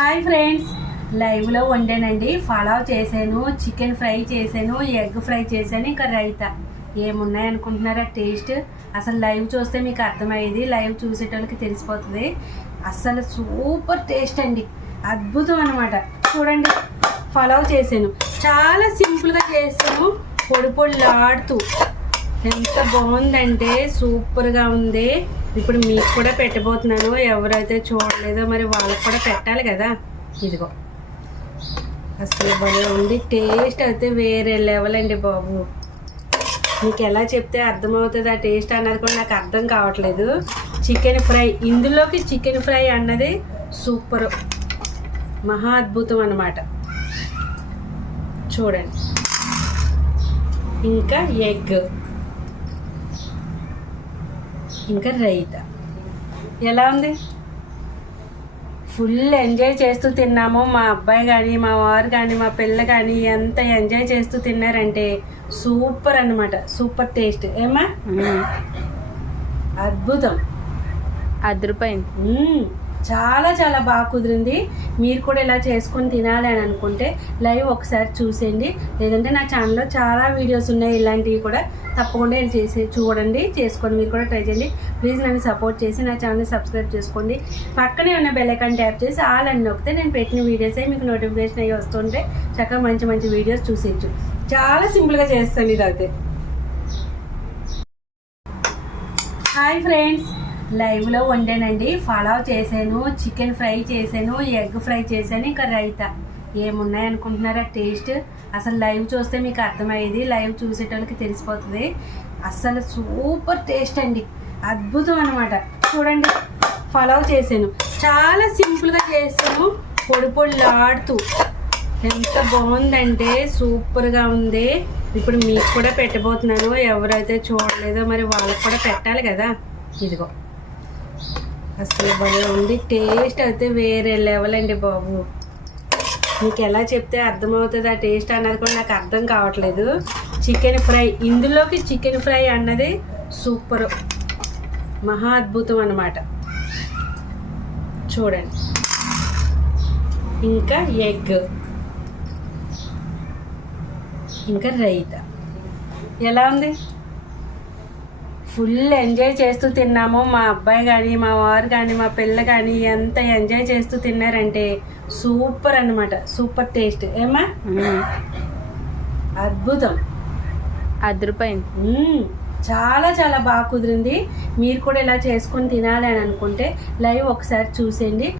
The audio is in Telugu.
Hi friends. లైవ్లో వండానండి. ఫలావ్ చేశాను చికెన్ ఫ్రై చేశాను ఎగ్ ఫ్రై చేశాను ఇంకా రైతా. ఏమున్నాయి అనుకుంటున్నారా? టేస్ట్ అసలు లైవ్ చూస్తే మీకు అర్థమయ్యేది. లైవ్ చూసేటోళ్ళకి తెలిసిపోతుంది. అసలు సూపర్ టేస్ట్ అండి. అద్భుతం అనమాట చూడండి ఫలావ్ చేశాను. చాలా సింపుల్గా చేసాను పొడి పొడిలాడుతూ. ఎంత బాగుందంటే సూపర్గా ఉంది. ఇప్పుడు మీకు కూడా పెట్టబోతున్నాను. ఎవరైతే చూడలేదో మరి వాళ్ళకి కూడా పెట్టాలి కదా. ఇదిగో. అసలు భలే ఉంది. టేస్ట్ అయితే వేరే లెవెల్ అండి బాబు. మీకు ఎలా చెప్తే అర్థమవుతుంది ఆ టేస్ట్ అన్నది కూడా నాకు అర్థం కావట్లేదు. Chicken fry. ఇందులోకి చికెన్ ఫ్రై అన్నది సూపర్. మహా అద్భుతం అన్నమాట. చూడండి. ఇంకా ఎగ్. ఇంకా రైతా. ఎలా ఉంది? ఫుల్ ఎంజాయ్ చేస్తూ తిన్నాము. మా అబ్బాయి కానీ మా వారు కానీ మా పిల్ల కానీ ఎంత ఎంజాయ్ చేస్తూ తిన్నారంటే సూపర్ అన్నమాట. Super taste. ఏమా అద్భుతం. అదిరిపోయింది. చాలా చాలా బాగా కుదిరింది. మీరు కూడా ఇలా చేసుకొని తినాలి అని అనుకుంటే లైవ్ ఒకసారి చూసేయండి. లేదంటే నా ఛానల్లో చాలా వీడియోస్ ఉన్నాయి ఇలాంటివి కూడా తప్పకుండా నేను చేసి చూడండి చేసుకొని మీరు కూడా ట్రై చేయండి. ప్లీజ్ నన్ను సపోర్ట్ చేసి నా ఛానల్ని సబ్స్క్రైబ్ చేసుకోండి. పక్కనే ఉన్న బెల్లైకాన్ ట్యాప్ చేసి ఆల్ అని నొక్కితే నేను పెట్టిన వీడియోసే మీకు నోటిఫికేషన్ అయ్యి వస్తుంటే చక్కగా మంచి మంచి వీడియోస్ చూసేయచ్చు. చాలా సింపుల్గా చేస్తాను ఇది అయితే హాయ్ ఫ్రెండ్స్ లైవ్లో వండానండి. ఫలావ్ చేశాను చికెన్ ఫ్రై చేశాను ఎగ్ ఫ్రై చేశాను ఇంకా రైతా. ఏమున్నాయి అనుకుంటున్నారా? టేస్ట్ అసలు లైవ్ చూస్తే మీకు అర్థమయ్యేది. లైవ్ చూసేటోళ్ళకి తెలిసిపోతుంది. అసలు సూపర్ టేస్ట్ అండి. అద్భుతం అనమాట చూడండి ఫలావ్ చేశాను. చాలా సింపుల్గా చేశాను. పొడి పొడిలాడుతూ. ఎంత బాగుందంటే సూపర్గా ఉంది. ఇప్పుడు మీకు కూడా పెట్టబోతున్నాను. ఎవరైతే చూడలేదో మరి వాళ్ళకి కూడా పెట్టాలి కదా? ఇదిగో. అసలు భలే ఉంది. టేస్ట్ అయితే వేరే లెవెల్ అండి బాబు. మీకు ఎలా చెప్తే అర్థమవుతుంది ఆ టేస్ట్ అన్నది కూడా నాకు అర్థం కావట్లేదు. చికెన్ ఫ్రై ఇందులోకి చికెన్ ఫ్రై అన్నది సూపర్. మహా అద్భుతం అన్నమాట. చూడండి. ఇంకా ఎగ్. ఇంకా రైతా. ఎలా ఉంది? ఫుల్ ఎంజాయ్ చేస్తూ తిన్నాము. మా అబ్బాయి కానీ మా వారు కానీ మా పిల్ల కానీ ఎంత ఎంజాయ్ చేస్తూ తిన్నారంటే సూపర్ అన్నమాట. Super taste. ఏమా అద్భుతం. అదిరిపోయింది. చాలా చాలా బాగా కుదిరింది. మీరు కూడా ఇలా చేసుకొని తినాలి అని అనుకుంటే లైవ్ ఒకసారి చూసేయండి.